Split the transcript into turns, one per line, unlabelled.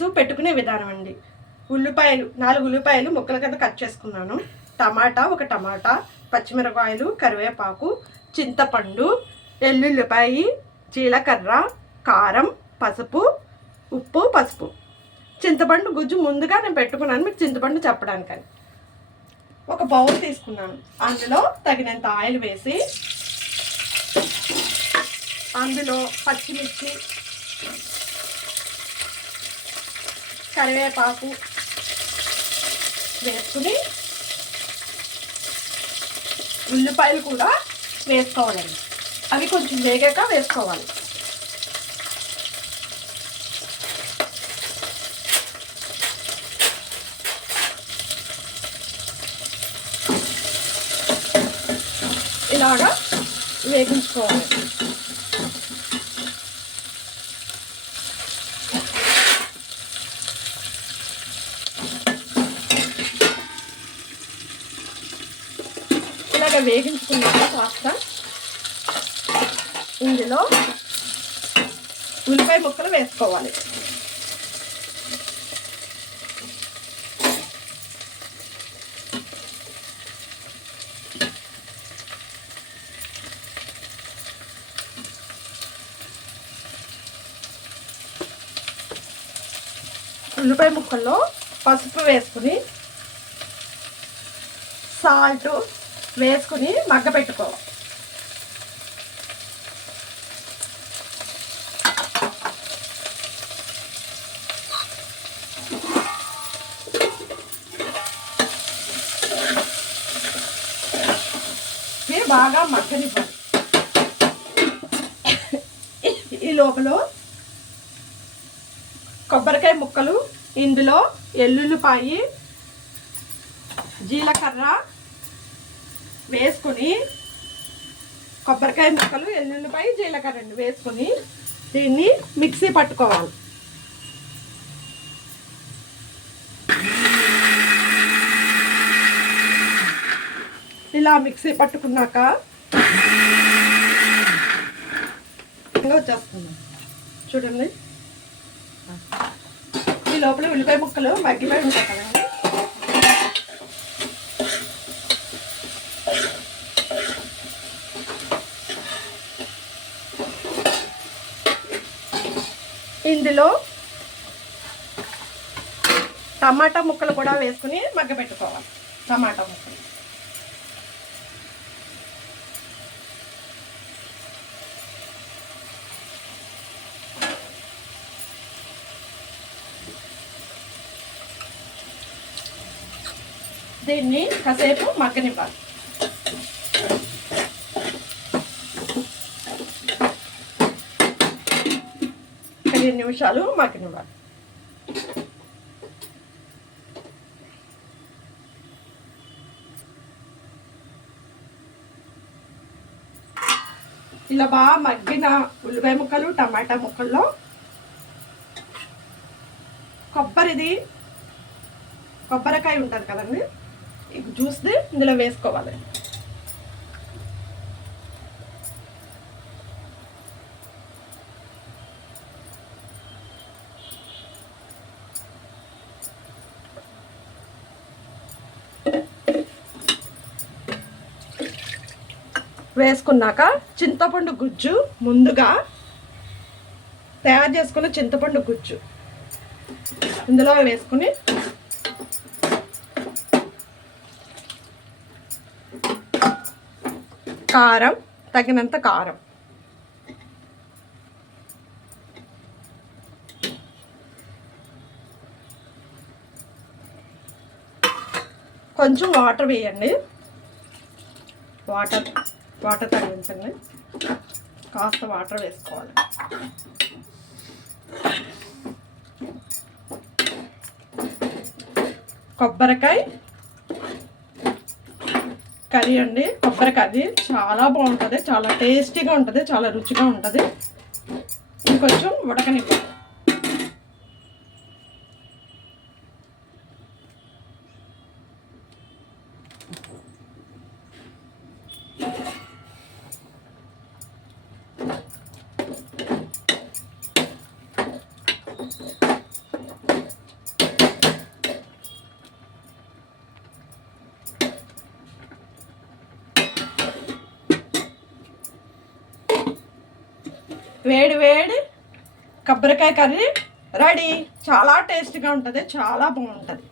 పెట్టుకునే విధానం అండి. ఉల్లిపాయలు నాలుగు ఉల్లిపాయలు ముక్కల కింద కట్ చేసుకున్నాను. టమాటా ఒక టమాటా పచ్చిమిరపాయలు కరివేపాకు చింతపండు ఎల్లుల్లిపాయి జీలకర్ర కారం పసుపు ఉప్పు పసుపు. చింతపండు గుజ్జు ముందుగా నేను పెట్టుకున్నాను మీకు చింతపండు చెప్పడానికని. ఒక బౌల్ తీసుకున్నాను. అందులో తగినంత ఆయిల్ వేసి అందులో పచ్చిమిర్చి కరివేపాకు వేసుకుని ఉల్లిపాయలు కూడా వేసుకోవాలండి. అవి కొంచెం వేగాక వేసుకోవాలి. ఇలాగా వేగించుకోవాలి. బాగా వేగించుకున్నాక కాస్త ఇందులో ఉల్లిపాయ ముక్కలు వేసుకోవాలి. ఉల్లిపాయ ముక్కల్లో పసుపు వేసుకుని సాల్ట్ వేసుకుని మగ్గ పెట్టుకోవాలి. ఇవి బాగా మగ్గనివ్వాలి. ఈ లోపల కొబ్బరికాయ ముక్కలు ఇందులో ఎల్లుల్లిపాయి జీలకర్ర వేసుకుని కొబ్బరికాయ ముక్కలు ఎల్లుల్లిపాయ జీలకర్ర అండి వేసుకుని దీన్ని మిక్సీ పట్టుకోవాలి. ఇలా మిక్సీ పట్టుకున్నాక ఇంకా వచ్చేస్తుంది. చూడండి. ఈ లోపల ఉల్లిపాయ ముక్కలు మగ్గిపోయి ఉంటాయి కదండి. ఇందులో టమాటా ముక్కలు కూడా వేసుకుని మగ్గబెట్టుకోవాలి. టమాటా ముక్కలు. దీన్ని కాసేపు మగ్గనివ్వాలి. పదిహేను నిమిషాలు మగ్గనివ్వాలి. ఇలా బాగా మగ్గిన ఉల్లిపాయ ముక్కలు టమాటా ముక్కల్లో కొబ్బరిది కొబ్బరికాయ ఉంటుంది కదండి ఈ జ్యూస్ది ఇందులో వేసుకోవాలండి వేసుకున్నాక చింతపండు గుజ్జు ముందుగా తయారు చేసుకున్న చింతపండు గుజ్జు. ఇందులో వేసుకుని కారం తగినంత కారం. కొంచెం వాటర్ వేయండి. వాటర్ వాటర్ తగ్గించండి కాస్త వాటర్ వేసుకోవాలి. కొబ్బరికాయ కర్రీ అండి. కొబ్బరికాయ అది చాలా బాగుంటుంది చాలా టేస్టీగా ఉంటుంది చాలా రుచిగా ఉంటుంది. ఇంకొంచెం ఉడకనివ్వాలి. వేడి వేడి కొబ్బరికాయ కర్రీ రెడీ. చాలా టేస్ట్గా ఉంటుంది చాలా బాగుంటుంది.